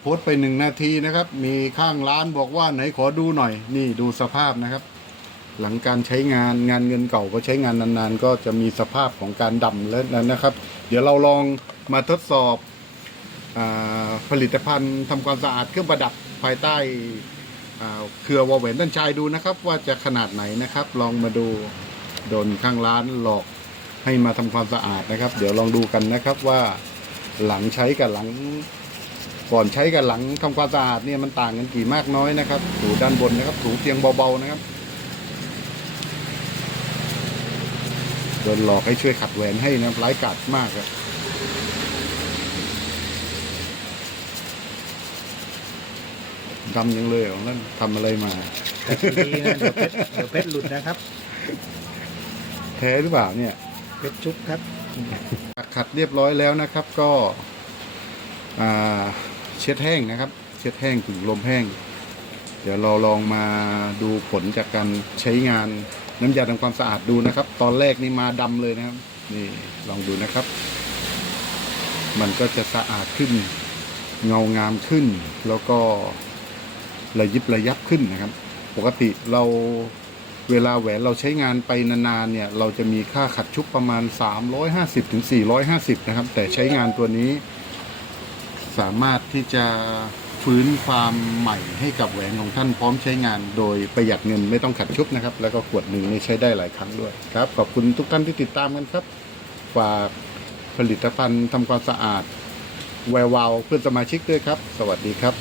โพสต์ไปหนึ่งนาทีนะครับ มีข้างร้านบอกว่าไหนขอดูหน่อย นี่ดูสภาพนะครับ หลังการใช้งานงานเงินเก่าก็ใช้งานนานๆ ก็จะมีสภาพของการดำแล้วนะครับ เดี๋ยวเราลองมาทดสอบอผลิตภัณฑ์ทำความสะอาดเครื่องประดับภายใต้เครือวอลเวนด้านชายดูนะครับ ว่าจะขนาดไหนนะครับ ลองมาดูโดนข้างร้านหลอกให้มาทำความสะอาดนะครับ เดี๋ยวลองดูกันนะครับว่าหลังใช้กับหลัง ก่อนใช้กับหลังทำความสะอาดเนี่ยมันต่างกันกี่มากน้อยนะครับ ถูด้านบนนะครับ ถูเพียงเบาๆนะครับโดนหลอกให้ช่วยขัดแหวนให้นะครับร้ายกาจมากอะดำยังเลยเหรอนั่นทำอะไรมาแต่ดีๆนะเดี๋ยวเพชรเดี๋ยวเพชรหลุดนะครับ แท้หรือเปล่าเนี่ยเพชรชุบครับขัดเรียบร้อยแล้วนะครับ ก็ อ่า เช็ดแห้งนะครับ เช็ดแห้งถึงลมแห้ง เดี๋ยวเราลองมาดูผลจากการใช้งานน้ำยาทำความสะอาดดูนะครับ ตอนแรกนี่มาดำเลยนะครับ นี่ลองดูนะครับ มันก็จะสะอาดขึ้น เงางามขึ้น แล้วก็ระยิบระยับขึ้นนะครับ ปกติเราเวลาแหวนเราใช้งานไปนานๆเนี่ย เราจะมีค่าขัดชุบประมาณ 350ถึง450 นะครับ แต่ใช้งานตัวนี้ สามารถที่จะฟื้นความใหม่ให้กับแหวนของท่านพร้อมใช้งาน โดยประหยัดเงินไม่ต้องขัดชุบนะครับ แล้วก็ขวดหนึ่งใช้ได้หลายครั้งด้วยครับ ขอบคุณทุกท่านที่ติดตามกันครับ ฝากผลิตภัณฑ์ทำความสะอาด แวววาวเพื่อนสมาชิกด้วยครับ สวัสดีครับ